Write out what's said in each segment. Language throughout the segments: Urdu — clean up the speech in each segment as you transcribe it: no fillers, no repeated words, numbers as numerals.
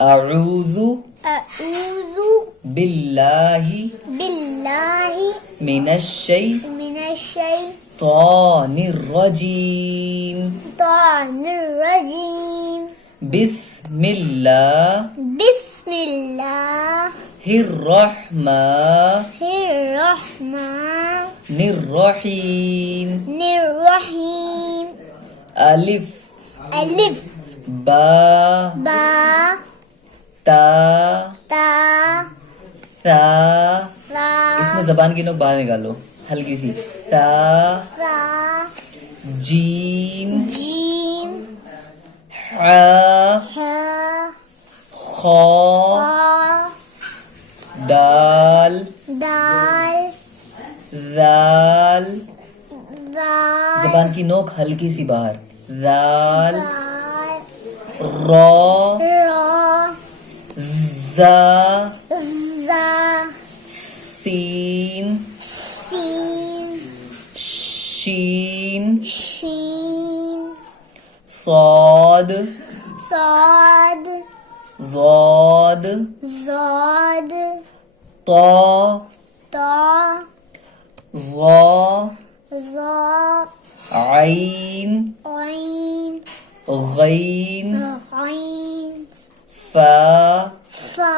اعوذ أعوذ باللہ بالله من الشیطان من الشيطان الرجیم الرجيم بسم اللہ بسم الله الرحمن الرحمن الرحیم الرحيم الف ألف با با تا تا تا ثا اس میں زبان کی نوک باہر نکالو ہلکی سی تا ثا جیم جيم حا ح خا خا دال دال ذال ذال زبان کی نوک ہلکی سی باہر ذال دال را را زا زا سین سين شین شين صاد صاد ضاد زاد طا طا ظا ظا عین عين غین عين فا فا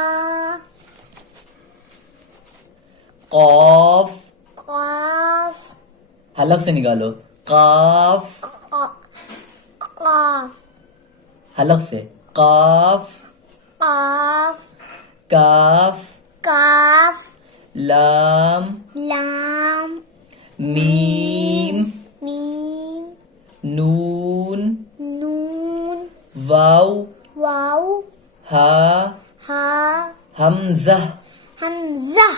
قاف قاف حلق سے نکالو قاف قاف حلق سے قاف قاف کاف قاف لام لام میم ميم نون نون واو واو ہا ها حمزہ همزة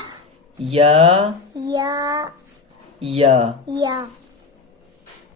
یا يا یا يا